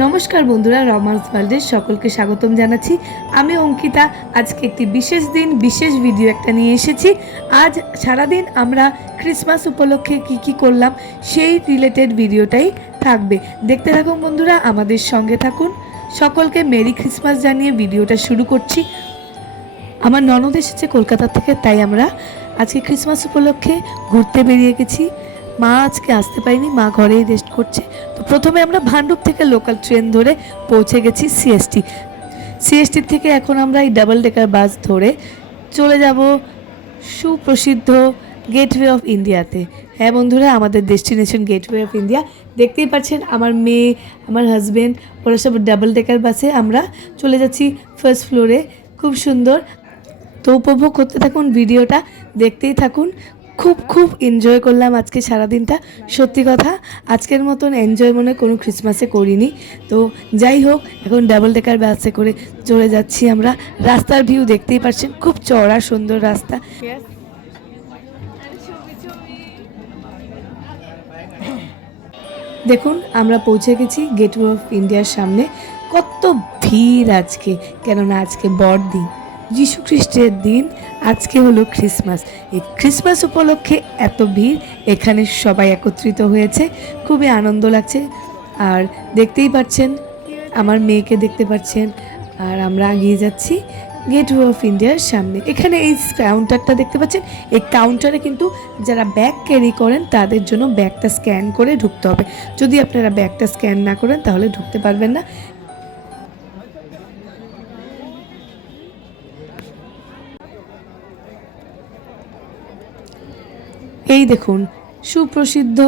নমস্কার বন্ধুরা, রমান্স ওয়ার্ল্ডের সকলকে স্বাগতম জানাচ্ছি। আমি অঙ্কিতা। আজকে একটি বিশেষ দিন, বিশেষ ভিডিও একটা নিয়ে এসেছি। আজ সারাদিন আমরা ক্রিসমাস উপলক্ষে কি করলাম সেই রিলেটেড ভিডিওটাই থাকবে। দেখতে থাকুন বন্ধুরা, আমাদের সঙ্গে থাকুন। সকলকে মেরি ক্রিসমাস জানিয়ে ভিডিওটা শুরু করছি। আমার ননদ এসেছে কলকাতা থেকে, তাই আমরা আজকে ক্রিসমাস উপলক্ষে ঘুরতে বেরিয়ে গেছি। মা আজকে আসতে পারিনি, মা ঘরেই রেস্ট করছে। তো প্রথমে আমরা ভান্ডুপ থেকে লোকাল ট্রেন ধরে পৌঁছে গেছি সিএসটির থেকে এখন আমরা এই ডাবল ডেকার বাস ধরে চলে যাব সুপ্রসিদ্ধ গেটওয়ে অফ ইন্ডিয়াতে। হ্যাঁ বন্ধুরা, আমাদের ডেস্টিনেশন গেটওয়ে অফ ইন্ডিয়া। দেখতেই পাচ্ছেন আমার মেয়ে, আমার হাজব্যান্ড, ওরা সব ডাবল ডেকার বাসে। আমরা চলে যাচ্ছি ফার্স্ট ফ্লোরে। খুব সুন্দর। তো উপভোগ করতে থাকুন, ভিডিওটা দেখতেই থাকুন। খুব এনজয় করলাম আজকে সারাদিনটা। সত্যি কথা, আজকের মতন এনজয় মনে কোনো ক্রিসমাসে করিনি। তো যাই হোক, এখন ডাবল ডেকার বাসে করে চলে যাচ্ছি আমরা। রাস্তার ভিউ দেখতেই পাচ্ছেন, খুব চওড়া সুন্দর রাস্তা। দেখুন, আমরা পৌঁছে গেছি গেটওয়ে অফ ইন্ডিয়ার সামনে। কত ভিড় আজকে, কেননা আজকে বড়দিন, যীশু খ্রিস্টের দিন। আজকে হলো ক্রিসমাস। এই ক্রিসমাস উপলক্ষে এত ভিড়, এখানে সবাই একত্রিত হয়েছে। খুবই আনন্দ লাগছে। আর দেখতেই পাচ্ছেন, আমার মেয়েকে দেখতে পাচ্ছেন। আর আমরা এগিয়ে যাচ্ছি গেটওয়ে অফ ইন্ডিয়ার সামনে। এখানে এই কাউন্টারটা দেখতে পাচ্ছেন, এই কাউন্টারে কিন্তু যারা ব্যাগ ক্যারি করেন তাদের জন্য ব্যাগটা স্ক্যান করে ঢুকতে হবে। যদি আপনারা ব্যাগটা স্ক্যান না করেন তাহলে ঢুকতে পারবেন না। এই দেখুন, সুপ্রসিদ্ধ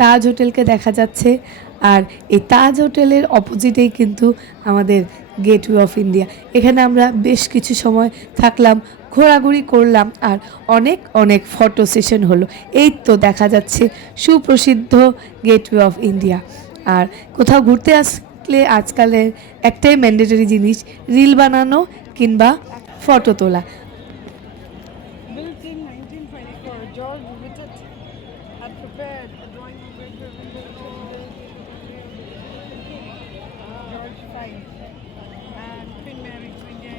তাজ হোটেলকে দেখা যাচ্ছে। আর এই তাজ হোটেলের অপোজিটেই কিন্তু আমাদের গেটওয়ে অফ ইন্ডিয়া। এখানে আমরা বেশ কিছু সময় থাকলাম, ঘোরাঘুরি করলাম, আর অনেক ফটো সেশন হলো। এই তো দেখা যাচ্ছে সুপ্রসিদ্ধ গেটওয়ে অফ ইন্ডিয়া। আর কোথাও ঘুরতে আসলে আজকালের একটাই ম্যান্ডেটরি জিনিস, রিল বানানো কিংবা ফটো তোলা। Built in 1924, George Whitted had prepared a drawing of George V and Queen Mary to India.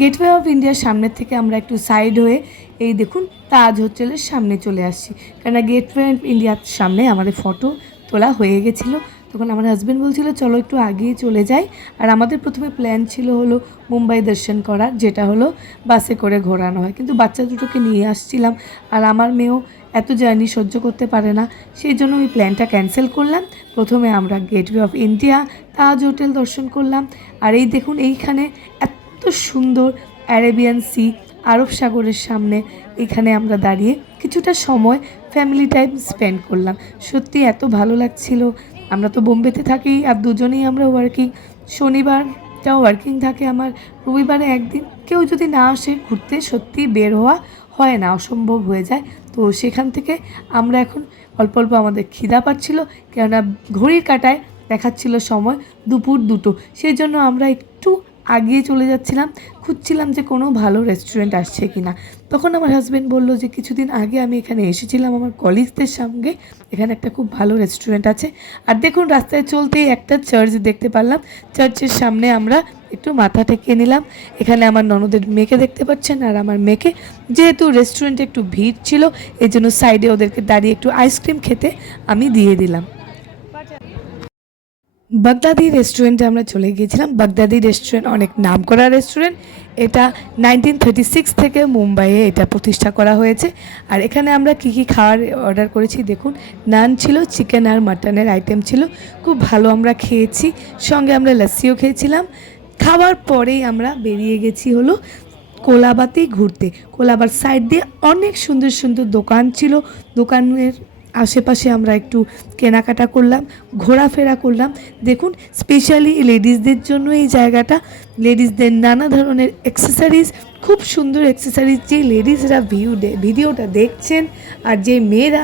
Gateway of ইন্ডিয়ার সামনের থেকে আমরা একটু সাইড হয়ে এই দেখুন তাজ হোটেলের সামনে চলে আসছি। কেননা গেটওয়ে অফ ইন্ডিয়ার সামনে আমাদের ফটো তোলা হয়ে গেছিলো। তখন আমার হাজব্যান্ড বলছিল চলো একটু আগিয়ে চলে যাই। আর আমাদের প্রথমে প্ল্যান ছিল হলো মুম্বাই দর্শন করার, যেটা হলো বাসে করে ঘোরানো হয়, কিন্তু বাচ্চা দুটোকে নিয়ে আসছিলাম। আর আমার মেয়েও এত জার্নি সহ্য করতে পারে না, সেই জন্য ওই প্ল্যানটা ক্যান্সেল করলাম। প্রথমে আমরা gateway of India, Taj hotel দর্শন করলাম। আর এই দেখুন, এইখানে এত সুন্দর অ্যারেবিয়ান সি, আরব সাগরের সামনে এখানে আমরা দাঁড়িয়ে কিছুটা সময় ফ্যামিলি টাইম স্পেন্ড করলাম। সত্যি এত ভালো লাগছিল। আমরা তো বোম্বেতে থাকি, আর দুজনেই আমরা ওয়ার্কিং। শনিবারটাও ওয়ার্কিং থাকে আমার, রবিবারে একদিন কেউ যদি না আসে ঘুরতে, সত্যি বের হওয়া হয় না, অসম্ভব হয়ে যায়। তো সেখান থেকে আমরা এখন অল্প আমাদের খিদা পাচ্ছিল, কেননা ঘড়ির কাঁটায় দেখাচ্ছিল সময় দুপুর 2টো। সেই জন্য আমরা একটু আগিয়ে চলে যাচ্ছিলাম, খুঁজছিলাম যে কোনো ভালো রেস্টুরেন্ট আসছে কি না। তখন আমার হাজব্যান্ড বললো যে কিছুদিন আগে আমি এখানে এসেছিলাম আমার কলিগদের সঙ্গে, এখানে একটা খুব ভালো রেস্টুরেন্ট আছে। আর দেখুন, রাস্তায় চলতেই একটা চার্চ দেখতে পারলাম। চার্চের সামনে আমরা একটু মাথা ঠেকিয়ে নিলাম। এখানে আমার ননদের মেয়েকে দেখতে পাচ্ছেন, আর আমার মেয়েকে, যেহেতু রেস্টুরেন্টে একটু ভিড় ছিল এই জন্য সাইডে ওদেরকে দাঁড়িয়ে একটু আইসক্রিম খেতে আমি দিয়ে দিলাম। বাগদাদি রেস্টুরেন্টে আমরা চলে গিয়েছিলাম। বাগদাদি রেস্টুরেন্ট অনেক নাম করা রেস্টুরেন্ট। এটা 1936 থেকে মুম্বাইয়ে এটা প্রতিষ্ঠা করা হয়েছে। আর এখানে আমরা কি খাওয়ার অর্ডার করেছি দেখুন, নান ছিল, চিকেন আর মাটনের আইটেম ছিল। খুব ভালো আমরা খেয়েছি, সঙ্গে আমরা লাস্সিও খেয়েছিলাম। খাওয়ার পরেই আমরা বেরিয়ে গেছি হলো কোলাবাতেই ঘুরতে। কোলাবার সাইড দিয়ে অনেক সুন্দর সুন্দর দোকান ছিল। দোকানের আশেপাশে আমরা একটু কেনাকাটা করলাম, ঘোরাফেরা করলাম। দেখুন, স্পেশালি লেডিসদের জন্য এই জায়গাটা। লেডিসদের নানা ধরনের অ্যাক্সেসরিজ, খুব সুন্দর অ্যাক্সেসরিজ। যে লেডিসরা ভিডিওটা দেখছেন আর যে মেয়েরা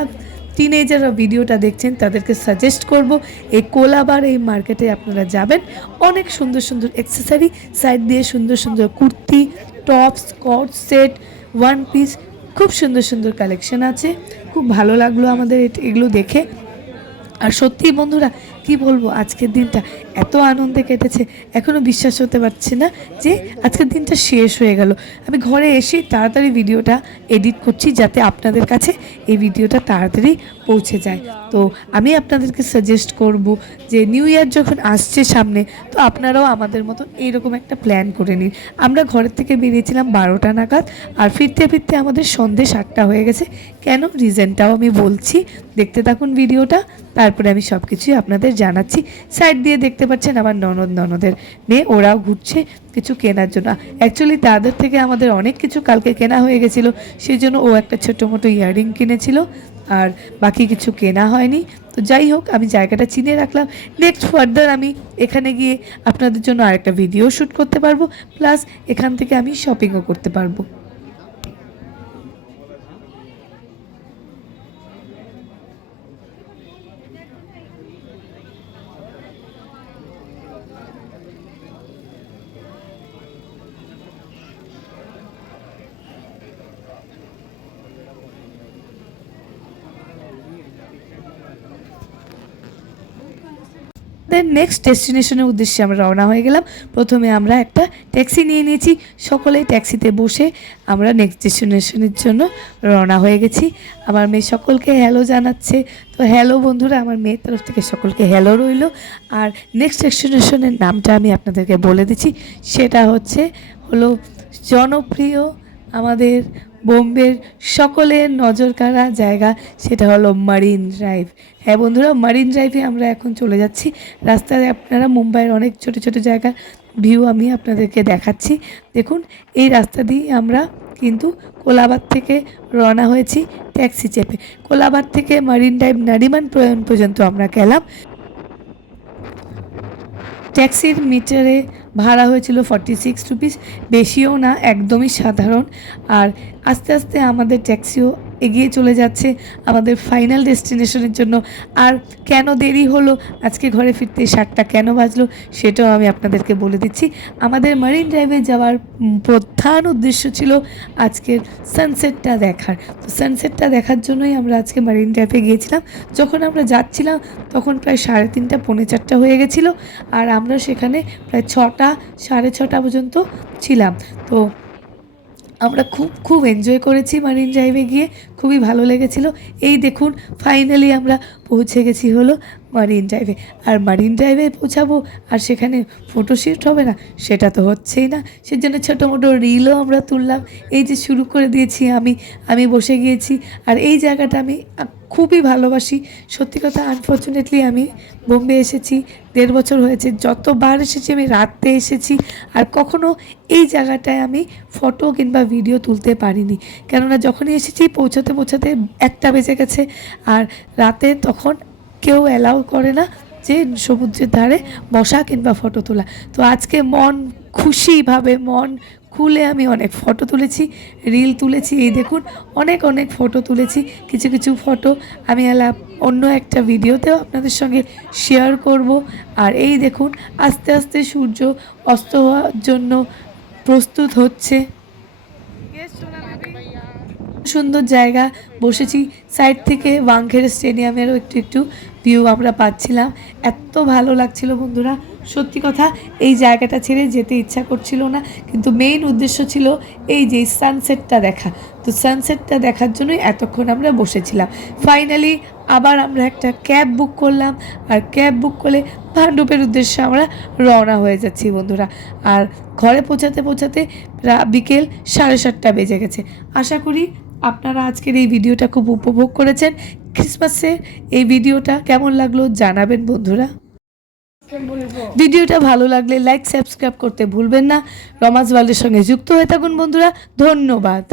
টিনেজাররা ভিডিওটা দেখছেন তাদেরকে সাজেস্ট করব এই কোলাবার এই মার্কেটে আপনারা যাবেন। অনেক সুন্দর সুন্দর অ্যাক্সেসরি, সাইড দিয়ে সুন্দর সুন্দর কুর্তি, টপস, কট সেট, ওয়ান পিস, খুব সুন্দর সুন্দর কালেকশন আছে। খুব ভালো লাগলো আমাদের এগুলো দেখে। আর সত্যিই বন্ধুরা কি বলবো, আজকের দিনটা এত আনন্দে কেটেছে, এখনও বিশ্বাস হতে পারছি না যে আজকের দিনটা শেষ হয়ে গেল। আমি ঘরে এসেই তাড়াতাড়ি ভিডিওটা এডিট করছি যাতে আপনাদের কাছে এই ভিডিওটা তাড়াতাড়ি পৌঁছে যায়। তো আমি আপনাদেরকে সাজেস্ট করব যে নিউ ইয়ার যখন আসছে সামনে, তো আপনারাও আমাদের মতন এইরকম একটা প্ল্যান করে নিন। আমরা ঘরের থেকে বেরিয়েছিলাম 12টা নাগাদ, আর ফিরতে ফিরতে আমাদের সন্ধে 7টা হয়ে গেছে। কেন, রিজনটাও আমি বলছি, দেখতে থাকুন ভিডিওটা, তারপরে আমি সব কিছুই আপনাদের জানাচ্ছি। সাইড দিয়ে দেখতে পাচ্ছেন আমার ননদের মেয়ে, ওরাও ঘুরছে কিছু কেনার জন্য। অ্যাকচুয়ালি তাদের থেকে আমাদের অনেক কিছু কালকে কেনা হয়ে গেছিলো, সেই জন্য ও একটা ছোটো মোটো ইয়াররিং কিনেছিল, আর বাকি কিছু কেনা হয়নি। তো যাই হোক, আমি জায়গাটা চিনে রাখলাম। নেক্সট ফার্দার আমি এখানে গিয়ে আপনাদের জন্য আরেকটা ভিডিও শ্যুট করতে পারবো, প্লাস এখান থেকে আমি শপিংও করতে পারবো। দেন নেক্সট ডেস্টিনেশনের উদ্দেশ্যে আমরা রওনা হয়ে গেলাম। প্রথমে আমরা একটা ট্যাক্সি নিয়ে নিয়েছি, সকলেই ট্যাক্সিতে বসে আমরা নেক্সট ডেস্টিনেশনের জন্য রওনা হয়ে গেছি। আমার মেয়ে সকলকে হ্যালো জানাচ্ছে, তো হ্যালো বন্ধুরা, আমার মেয়ের তরফ থেকে সকলকে হ্যালো রইল। আর নেক্সট ডেস্টিনেশনের নামটা আমি আপনাদেরকে বলে দিচ্ছি, সেটা হলো জনপ্রিয় আমাদের বোম্বের সকলের নজর কাড়া জায়গা, সেটা হলো মারিন ড্রাইভ। হ্যাঁ বন্ধুরা, মারিন ড্রাইভে আমরা এখন চলে যাচ্ছি। রাস্তায় আপনারা মুম্বাইয়ের অনেক ছোটো ছোটো জায়গার ভিউ আমি আপনাদেরকে দেখাচ্ছি। দেখুন, এই রাস্তা দিয়ে আমরা কিন্তু কোলাবার থেকে রওনা হয়েছি ট্যাক্সি চেপে। কোলাবার থেকে মারিন ড্রাইভ নারিমান পর্যন্ত আমরা গেলাম। ট্যাক্সির মিটারে ভাড়া হয়েছিল 46 রুপিস, বেশিও না, একদমই সাধারণ। আর আস্তে আস্তে আমাদের ট্যাক্সিও এগিয়ে চলে যাচ্ছে আমাদের ফাইনাল ডেস্টিনেশনের জন্য। আর কেন দেরি হলো, আজকে ঘরে ফিরতে 7টা কেন বাজলো, সেটাও আমি আপনাদেরকে বলে দিচ্ছি। আমাদের মারিন ড্রাইভে যাওয়ার প্রধান উদ্দেশ্য ছিল আজকের সানসেটটা দেখার। তো সানসেটটা দেখার জন্যই আমরা আজকে মারিন ড্রাইভে গিয়েছিলাম। যখন আমরা যাচ্ছিলাম তখন প্রায় 3:30 পৌনে 4টা হয়ে গেছিলো, আর আমরা সেখানে প্রায় 6টা সাড়ে 6টা পর্যন্ত ছিলাম। তো আমরা খুব এনজয় করেছি মারিন ড্রাইভে গিয়ে, খুবই ভালো লেগেছিল। এই দেখুন, ফাইনালি আমরা পৌঁছে গেছি হলো মারিন ড্রাইভে। আর মারিন ড্রাইভে পৌঁছাবো আর সেখানে ফটোশ্যুট হবে না, সেটা তো হচ্ছেই না। সেজন্য ছোটো মোটো রিলও আমরা তুললাম। এই যে শুরু করে দিয়েছি আমি বসে গিয়েছি। আর এই জায়গাটা আমি খুবই ভালোবাসি, সত্যি কথা। আনফর্চুনেটলি আমি বোম্বে এসেছি 1.5 বছর হয়েছে, যতবার এসেছি আমি রাতে এসেছি, আর কখনো এই জায়গাটায় আমি ফটো কিংবা ভিডিও তুলতে পারিনি। কেননা যখনই এসেছি পৌঁছাতে 1টা বেজে গেছে, আর রাতে তখন কেউ অ্যালাউ করে না যে সমুদ্রের ধারে বসা কিংবা ফটো তোলা। তো আজকে মন খুশিভাবে, মন খুলে আমি অনেক ফটো তুলেছি, রিল তুলেছি। এই দেখুন, অনেক ফটো তুলেছি। কিছু ফটো আমি অন্য একটা ভিডিওতেও আপনাদের সঙ্গে শেয়ার করব। আর এই দেখুন, আস্তে আস্তে সূর্য অস্ত হওয়ার জন্য প্রস্তুত হচ্ছে। সুন্দর জায়গা বসেছি, সাইড থেকে ওয়াংখেড়ে স্টেডিয়ামেরও একটু ভিউ আমরা পাচ্ছিলাম। এত ভালো লাগছিল বন্ধুরা, সত্যি কথা। এই জায়গাটা ছেড়ে যেতে ইচ্ছা করছিল না, কিন্তু মেইন উদ্দেশ্য ছিল এই যে সানসেটটা দেখা। তো সানসেটটা দেখার জন্যই এতক্ষণ আমরা বসেছিলাম। ফাইনালি আবার আমরা একটা ক্যাব বুক করলাম, আর ক্যাব বুক করলে ভান্ডুপের উদ্দেশ্যে আমরা রওনা হয়ে যাচ্ছি বন্ধুরা। আর ঘরে পৌঁছাতে বিকেল 7:30 বেজে গেছে। আশা করি আপনারা আজকের এই ভিডিওটা খুব উপভোগ করেছেন। ক্রিসমাসে এই ভিডিওটা কেমন লাগলো জানাবেন বন্ধুরা। ভিডিওটা ভালো লাগলে লাইক সাবস্ক্রাইব করতে ভুলবেন না। রমাজ ওয়ার্ল্ডের সঙ্গে যুক্ত হয়ে থাকুন বন্ধুরা। ধন্যবাদ।